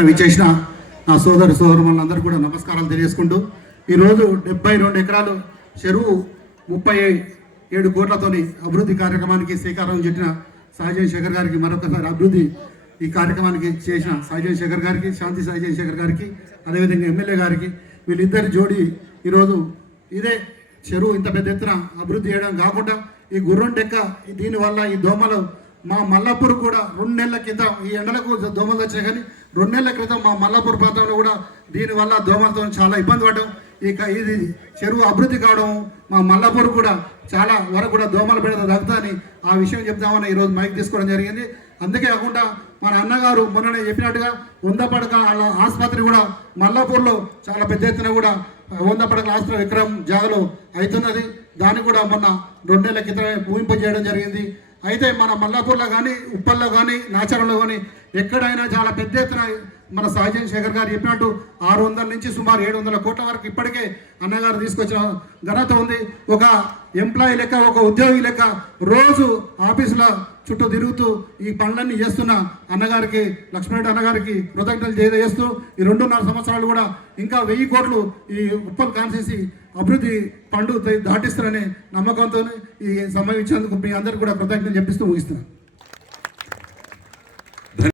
కార్యక్రమం ఇచ్చేసిన నా సోదరులందరూ కూడా నమస్కారాలు తెలియజేసుకుంటూ ఈరోజు 72 ఎకరాలు చెరువు 37 కోట్లతోని అభివృద్ధి కార్యక్రమానికి శ్రీకారం చుట్టిన సాయిజన్ శేఖర్ గారికి మరొకసారి అభివృద్ధి ఈ కార్యక్రమానికి చేసిన సాయిజన్ శేఖర్ గారికి, శాంతి సాయిజన్ శేఖర్ గారికి, అదేవిధంగా ఎమ్మెల్యే గారికి, వీళ్ళిద్దరి జోడి ఈరోజు ఇదే చెరువు ఇంత పెద్ద ఎత్తున అభివృద్ధి చేయడం కాకుండా ఈ గుర్రం డెక్క దీనివల్ల ఈ దోమలు మా మల్లాపూర్ కూడా 2 నెలల క్రితం ఈ ఎండలకు దోమలు వచ్చాయి, కానీ 2 నెలల క్రితం మా మల్లాపూర్ ప్రాంతంలో కూడా దీనివల్ల దోమలతో చాలా ఇబ్బంది పడ్డాం. ఇది చెరువు అభివృద్ధి కావడం మా మల్లాపూర్ కూడా చాలా వరకు కూడా దోమల బిడ్డ తగ్గుతుందని ఆ విషయం చెప్తామని ఈరోజు మైక్ తీసుకోవడం జరిగింది. అందుకే కాకుండా మన అన్నగారు మొన్ననే చెప్పినట్టుగా 100 పడకల ఆసుపత్రి కూడా మల్లాపూర్లో చాలా పెద్ద ఎత్తున కూడా 100 పడకల ఆసుపత్రి విక్రమ్ జాగలో అవుతున్నది. దాన్ని కూడా మొన్న 2 నెలల క్రితమే ఊహింపజేయడం జరిగింది. అయితే మన మల్లాపూర్లో కానీ, ఉప్పల్లో కానీ, నాచారంలో కానీ ఎక్కడైనా చాలా పెద్ద ఎత్తున మన సాయిజన్ శేఖర్ గారు చెప్పినట్టు 600 నుంచి సుమారు 700 కోట్ల వరకు ఇప్పటికే అన్నగారు తీసుకొచ్చిన ఘనత ఉంది. ఒక ఎంప్లాయీ లెక్క, ఒక ఉద్యోగి లెక్క రోజు ఆఫీసుల చుట్టూ తిరుగుతూ ఈ పనులన్నీ చేస్తున్న అన్నగారికి, లక్ష్మణరెడ్డి అన్నగారికి కృతజ్ఞతలు తెలియజేస్తూ ఈ 2.5 సంవత్సరాలు కూడా ఇంకా 1000 కోట్లు ఈ ఉప్పల్ కాన్స్టిట్యూన్సీ అభివృద్ధి పండు దాటిస్తారనే నమ్మకంతో ఈ సమయం ఇచ్చేందుకు మీ అందరికీ కూడా కృతజ్ఞతలు చెప్పిస్తూ ముగిస్తున్నాను.